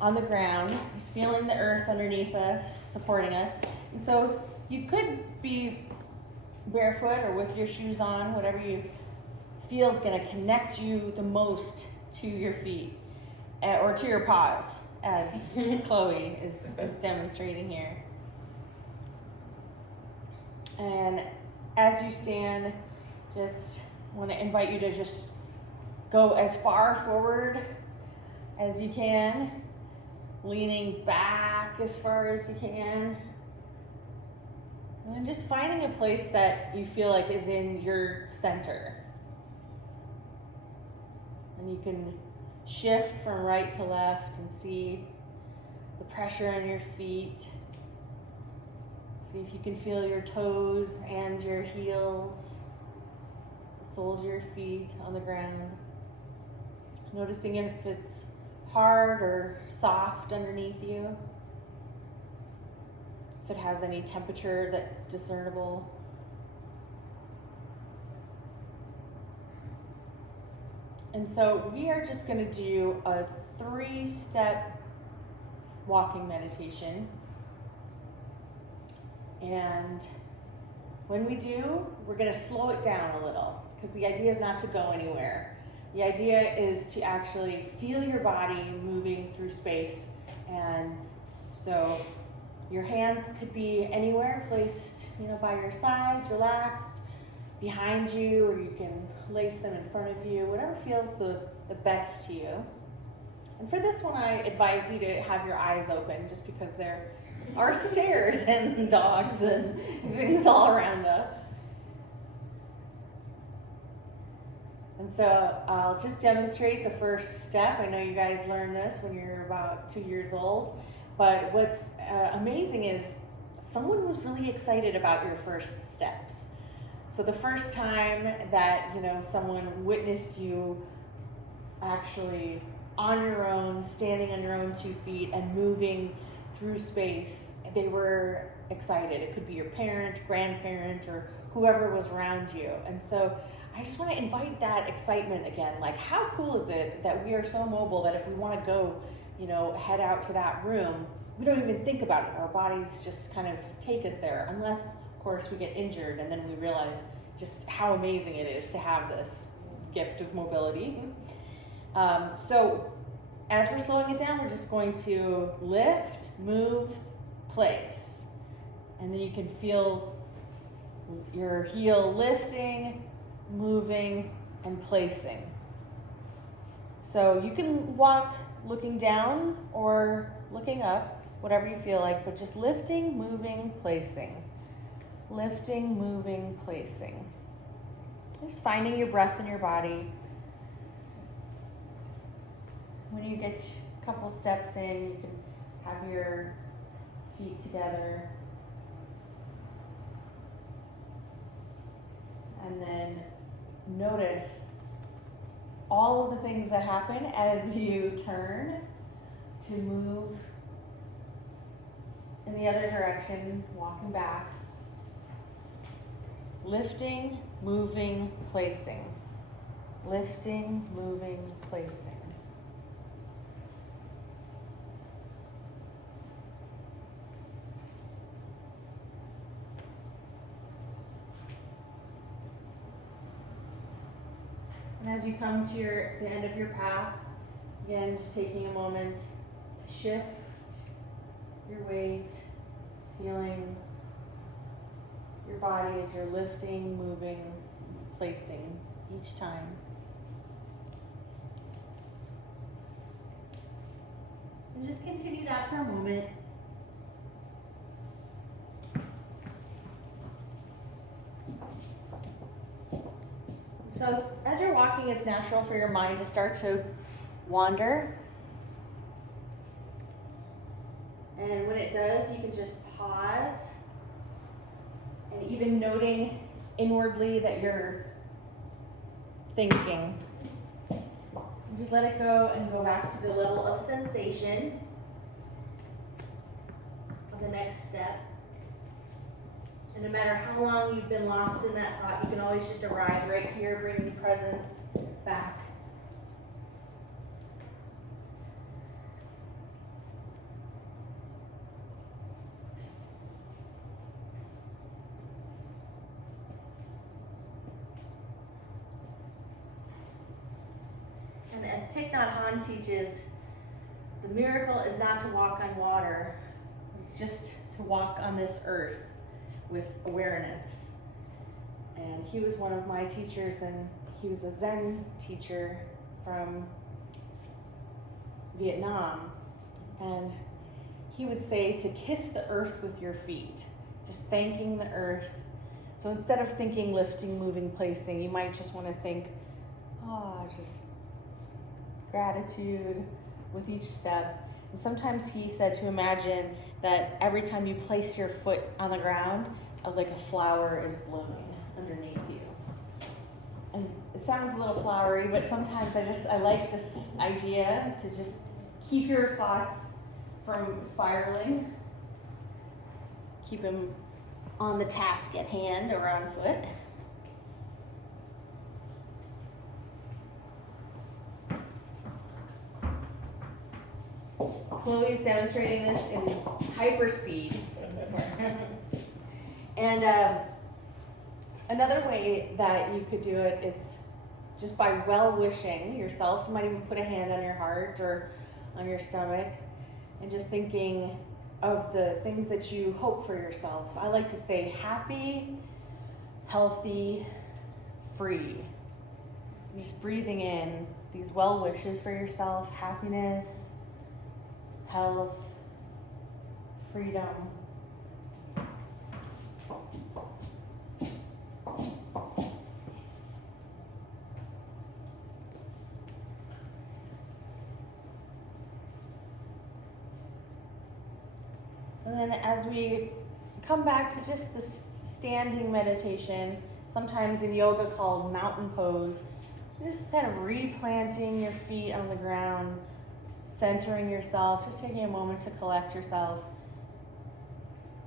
on the ground, just feeling the earth underneath us, supporting us. And so you could be barefoot or with your shoes on, whatever you feel is going to connect you the most to your feet or to your paws, as Chloe is demonstrating here. And as you stand, just want to invite you to just go as far forward as you can, leaning back as far as you can, and then just finding a place that you feel like is in your center. And you can shift from right to left and see the pressure on your feet. See if you can feel your toes and your heels, the soles of your feet on the ground. Noticing if it's hard or soft underneath you. If it has any temperature that's discernible. And so we are just going to do a 3-step walking meditation. And when we do, we're going to slow it down a little, because the idea is not to go anywhere. The idea is to actually feel your body moving through space. And so your hands could be anywhere, placed, by your sides, relaxed, behind you, or you can place them in front of you, whatever feels the best to you. And for this one, I advise you to have your eyes open, just because there are stairs and dogs and things all around us. And so I'll just demonstrate the first step. I know you guys learned this when you're about 2 years old, but what's amazing is someone was really excited about your first steps. So the first time that, someone witnessed you actually on your own, standing on your own 2 feet and moving through space, they were excited. It could be your parent, grandparent, or whoever was around you. And so I just want to invite that excitement again. Like, how cool is it that we are so mobile that if we want to go, head out to that room, we don't even think about it. Our bodies just kind of take us there, unless, of course, we get injured, and then we realize just how amazing it is to have this gift of mobility. So as we're slowing it down, we're just going to lift, move, place. And then you can feel your heel lifting, moving, and placing. So you can walk looking down or looking up, whatever you feel like, but just lifting, moving, placing. Lifting, moving, placing. Just finding your breath in your body. When you get a couple steps in, you can have your feet together. And then notice all of the things that happen as you turn to move in the other direction, walking back. Lifting, moving, placing. Lifting, moving, placing. And as you come to the end of your path, again, just taking a moment to shift your weight, feeling your body as you're lifting, moving, placing each time. And just continue that for a moment. So as you're walking, it's natural for your mind to start to wander. And when it does, you can just pause, and even noting inwardly that you're thinking. Just let it go and go back to the level of sensation of the next step. And no matter how long you've been lost in that thought, you can always just arrive right here, bring the presence back. And as Thich Nhat Hanh teaches, the miracle is not to walk on water, it's just to walk on this earth with awareness. And he was one of my teachers, and he was a Zen teacher from Vietnam. And he would say to kiss the earth with your feet, just thanking the earth. So instead of thinking lifting, moving, placing, you might just want to think, just gratitude with each step. And sometimes he said to imagine that every time you place your foot on the ground, like a flower is blooming underneath you. And it sounds a little flowery, but sometimes I like this idea to just keep your thoughts from spiraling. Keep them on the task at hand or on foot. Chloe's demonstrating this in hyperspeed. And another way that you could do it is just by well-wishing yourself. You might even put a hand on your heart or on your stomach and just thinking of the things that you hope for yourself. I like to say happy, healthy, free. Just breathing in these well wishes for yourself, happiness, health, freedom. And then as we come back to just this standing meditation, sometimes in yoga called mountain pose, just kind of replanting your feet on the ground, centering yourself, just taking a moment to collect yourself,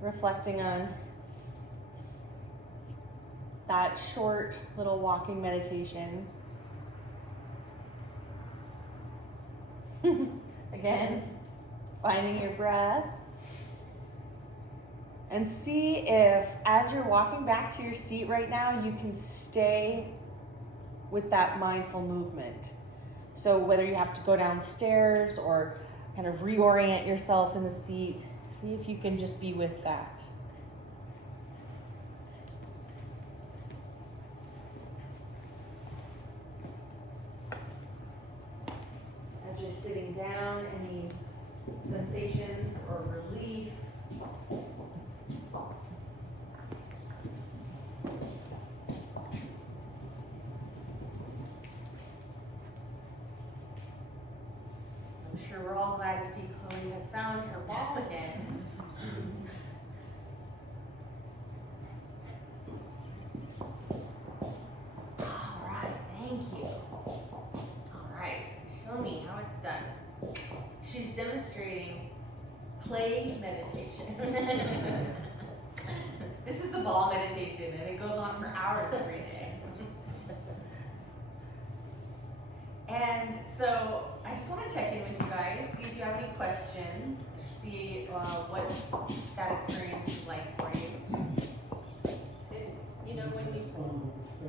reflecting on that short little walking meditation. Again, finding your breath. And see if, as you're walking back to your seat right now, you can stay with that mindful movement. So whether you have to go downstairs or kind of reorient yourself in the seat, see if you can just be with that. As you're sitting down, any sensations or relief? I'm sure we're all glad to see Chloe has found her ball again. All right, thank you. All right, show me how it's done. She's demonstrating play meditation. This is the ball meditation, and it goes on for hours every day. And so I just want to check in with you guys, see if you have any questions, see what that experience is like for you. You know, when you... Cool.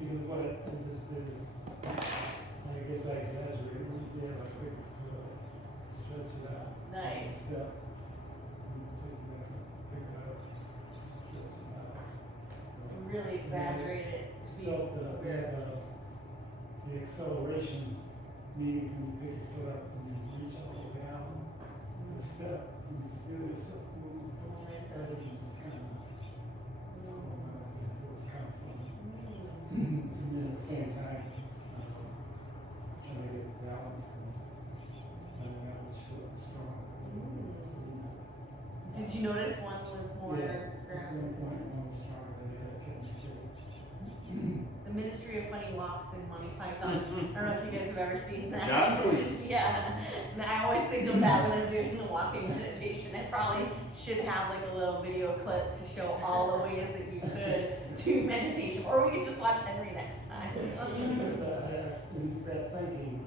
Because what I just did is, I guess I exaggerated. Yeah, I quick stretch it out. Nice. Step. Take the next one, pick it up, stretch it out. You really exaggerate it to be Felt weird. the acceleration, meaning when you pick your foot up and you reach all the way out, the step, and you feel yourself move forward, everything just kind of, so it was kind of fun. And then at the same time, trying to get balance and finding out which foot was strong. Did you notice one was more At grounded? one point, one was stronger than the other, kept me straight. The Ministry of Funny Walks in Monty Python. I don't know if you guys have ever seen that. John Cleese. Yeah. And I always think of that when I'm doing the walking meditation. I probably should have like a little video clip to show all the ways that you could do meditation. Or we could just watch Henry next time. In that thinking,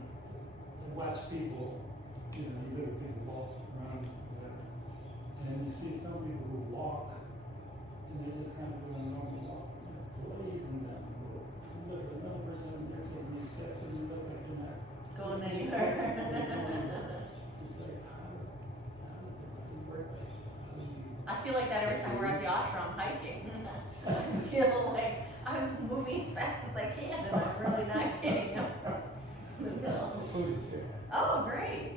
watch people, you look at people walk around, whatever, and you see some people who walk, and they're just kind of doing a normal walk, blazing down the road. You look at another then you It's start. like, how does the body work? How do you? I feel like that every time we're at the ashram hiking. I feel like I'm moving as fast as I can and I'm really not getting up this hill. Lots of food is here. Oh, great.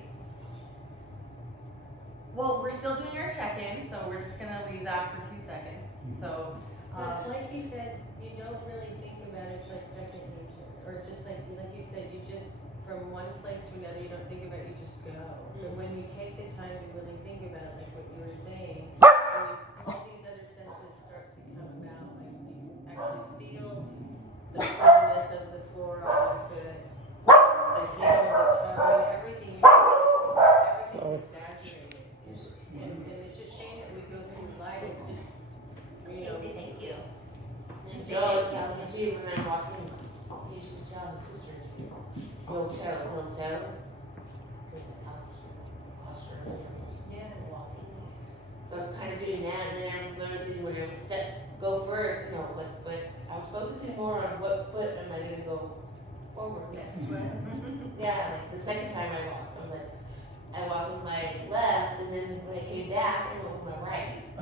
Well, we're still doing our check-in, so we're just gonna leave that for 2 seconds. So, But it's like he said, you don't really think about it, it's like second nature, or it's just like you said, you just, from one place to another, you don't think about it, you just go. But when you take the time to really think about it, like what you were saying, when all these other senses start to come about, like you actually feel the firmness of the floor on the foot, the heel, the toe, everything everything's exaggerated. And it's just shame that we go through life and just, you know. Casey, thank you. And Joe was telling me too when I'm walking, he used to tell his sisters, heel toe, because it helps posture Yeah. and walking. So I was kind of doing that, and then I was noticing when I would go first, what foot, I was focusing more on what foot am I gonna go forward next. Yeah, like the second time I walked, I was like, I walked with my left, and then when I came back, I went with my right. I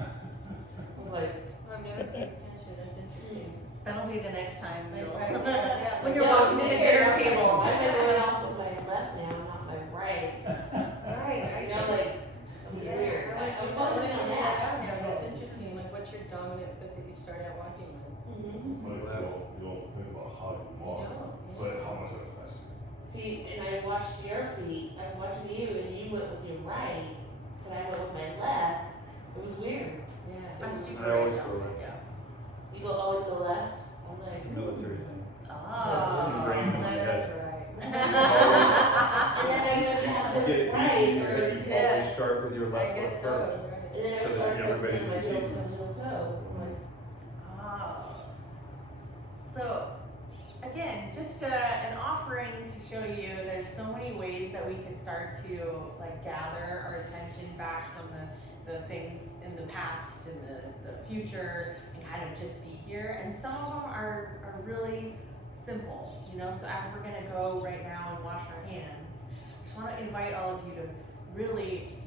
was like, I've never paid attention, that's interesting. That'll be the next time Like, you'll. right, yeah. When you're yeah, walking to the dinner table. I've been going off with my left now, not my right. Right, You know, like, it was weird. I was focusing on that. Yeah, that's interesting, like what's your dominant foot that you start out walking with? Mhm. Like, you don't think about how you walk, but how much it affects you. See, and I watched your feet, I was watching you, and you went with your right, but I went with my left. It was weird. Yeah. I'm I super always right go now. right. Yeah. You always go left. I was like, It's a military thing. Oh. Your brain in your That's head. right. and then I went to have You the get it beat right, in your head, you Yeah. always start with your I left guess foot so. first. and then I So that started everybody's focusing on my heel receiving. toe. I'm like, Oh. So, again, just an offering to show you there's so many ways that we can start to like gather our attention back from the things in the past and the future and kind of just be here. And some of them are really simple, so as we're gonna go right now and wash our hands, I just wanna invite all of you to really,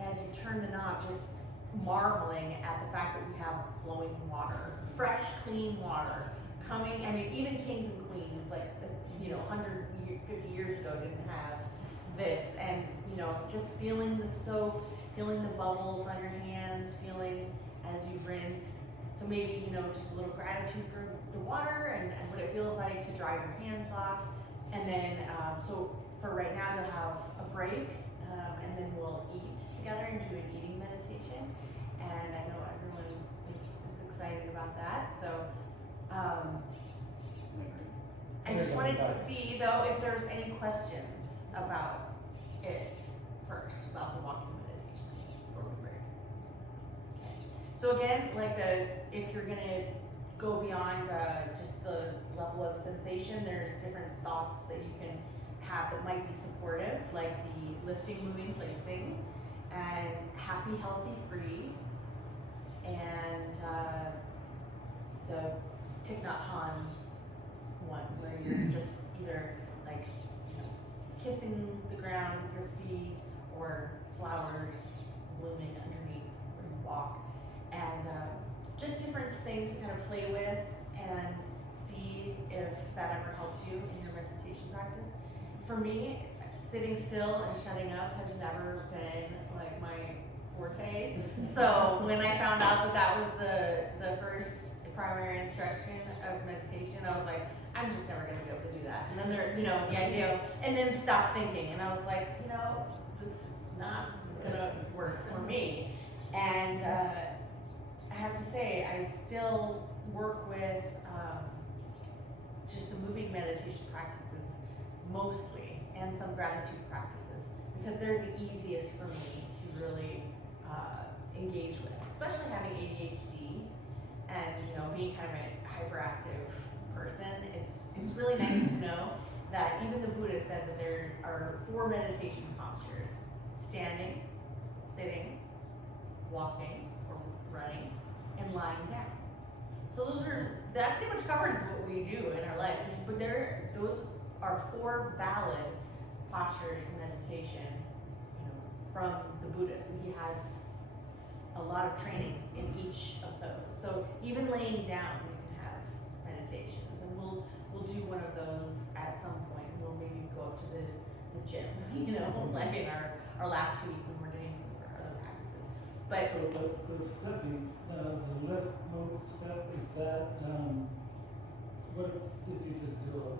as you turn the knob, just marveling at the fact that we have flowing water, fresh, clean water coming. I mean, even kings and queens, like, 150 years ago didn't have this. And, just feeling the soap, feeling the bubbles on your hands, feeling as you rinse. So maybe, just a little gratitude for the water and what it feels like to dry your hands off. And then, so for right now, you'll have a break, and then we'll eat together and do an eating meditation. And I know everyone is excited about that. So, I just wanted to see though if there's any questions about it first, about the walking meditation before we break. Okay. So again, if you're gonna go beyond just the level of sensation, there's different thoughts that you can have that might be supportive, like the lifting, moving, placing, and happy, healthy, free, and the Thich Nhat Hanh one, where you're just either kissing the ground with your feet or flowers blooming underneath where you walk, and just different things to kind of play with and see if that ever helps you in your meditation practice. For me, sitting still and shutting up has never been like my forte. So when I found out that was the first primary instruction of meditation, I was like, I'm just never gonna be able to do that. And then the idea of, and then stop thinking. And I was like, this is not gonna work for me. And I have to say, I still work with just the moving meditation practices mostly, and some gratitude practices, because they're the easiest for me to really engage with, especially having ADHD and being kind of a hyperactive person. It's really nice to know that even the Buddha said that there are 4 meditation postures: standing, sitting, walking or running, and lying down. So that pretty much covers what we do in our life. But those are 4 valid postures for meditation, you know, from the Buddha. So he has a lot of trainings in each of those. So even laying down, you can have meditations, and we'll do one of those at some point. We'll maybe go to the gym, you know, like in our last week when we're doing some of our other practices. But So the stepping, the lift mode step, is that, what if you just do a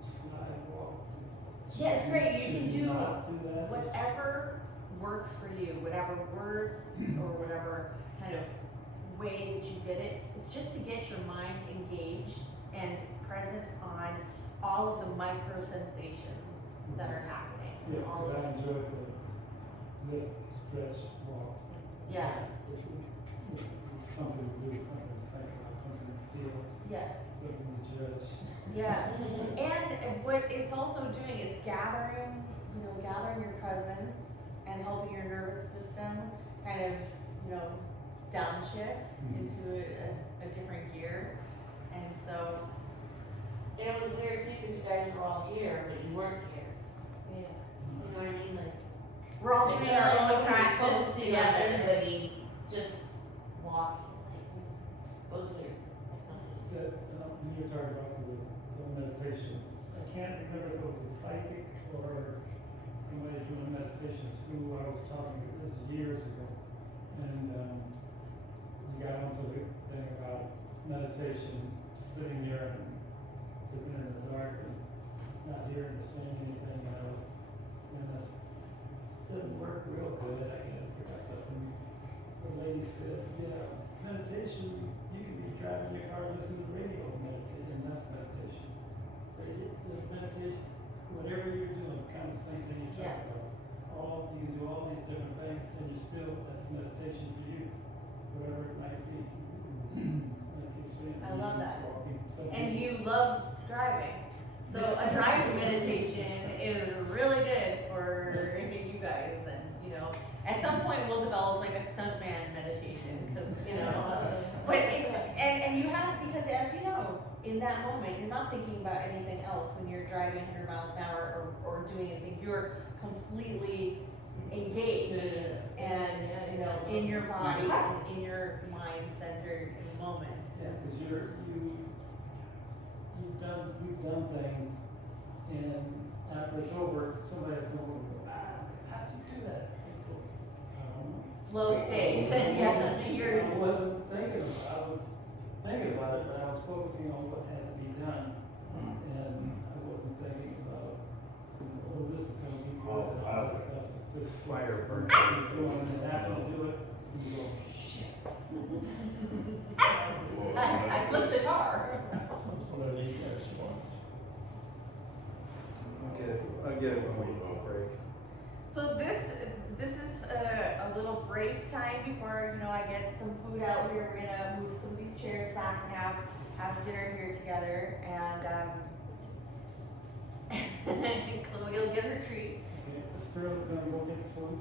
slide walk? Yeah, it's great. You can Should do not do that? whatever works for you, whatever words or whatever kind of way that you get it. It's just to get your mind engaged and present on all of the micro sensations that are happening. Yeah, All because of, I enjoyed the lift, stretch, walk. yeah, Which is something to do, something to think about, something to feel, yes. something to judge. Yeah, and what it's also doing, it's gathering, you know, gathering your presence and helping your nervous system kind of, you know, downshift into a different gear. And so, And it was weird too, cause you guys were all here, but you weren't here, yeah, you know what I mean, like. we're all doing our own practice Focusing on together. everybody, just walking, like, it was weird. That, when you're talking about the meditation, I can't remember if it was a psychic or somebody doing meditation who I was talking to, this was years ago. And, we got onto the thing about meditation, sitting there and living in the dark and not hearing or seeing anything. And I was saying this doesn't work real good, I guess, because something. The lady said, yeah, meditation, you can be driving your car, listening to the radio, meditate, and that's meditation. So the meditation, whatever you're doing, kind of same thing you're Yeah. talking about. You can do all these different things, and you're still, that's meditation for you, whatever it might be. Like you're saying. I love that. walking, some And people- you love driving. So a driving meditation is really good for you guys, and you know, at some point we'll develop like a stuntman meditation, because you know, but it's, and you have, because as you know, in that moment, you're not thinking about anything else when you're driving 100 miles an hour or doing anything. You're completely engaged and, you know, in your body and in your mind centered in the moment. Yeah, because you've done things, and after it's over, somebody will come over and go, how'd you do that? And you go, I don't know. Flow state. Yeah, you're. I wasn't thinking about it, I was thinking about it, but I was focusing on what had to be done, and I wasn't thinking about, you know, oh, this is gonna be good, Oh, and all that stuff, it's just. Fire focus on burn. what you're doing, and then after you do it, you go, shit. I flipped the car. Some sort of response. I'll get it when we break. So this is a little break time before, you know, I get some food out here. We're gonna move some of these chairs back and have dinner here together, and Chloe will get her treat. Okay, this girl's gonna go get the food.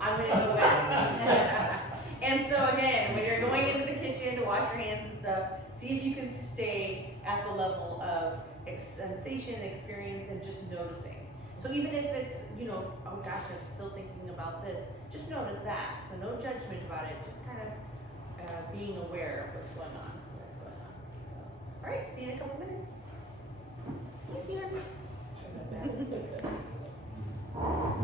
I'm gonna go back. And so again, when you're going into the kitchen to wash your hands and stuff, see if you can stay at the level of sensation, experience, and just noticing. So even if it's, you know, oh gosh, I'm still thinking about this, just notice that. So no judgment about it, just kind of being aware of what's going on. So, all right, see you in a couple minutes.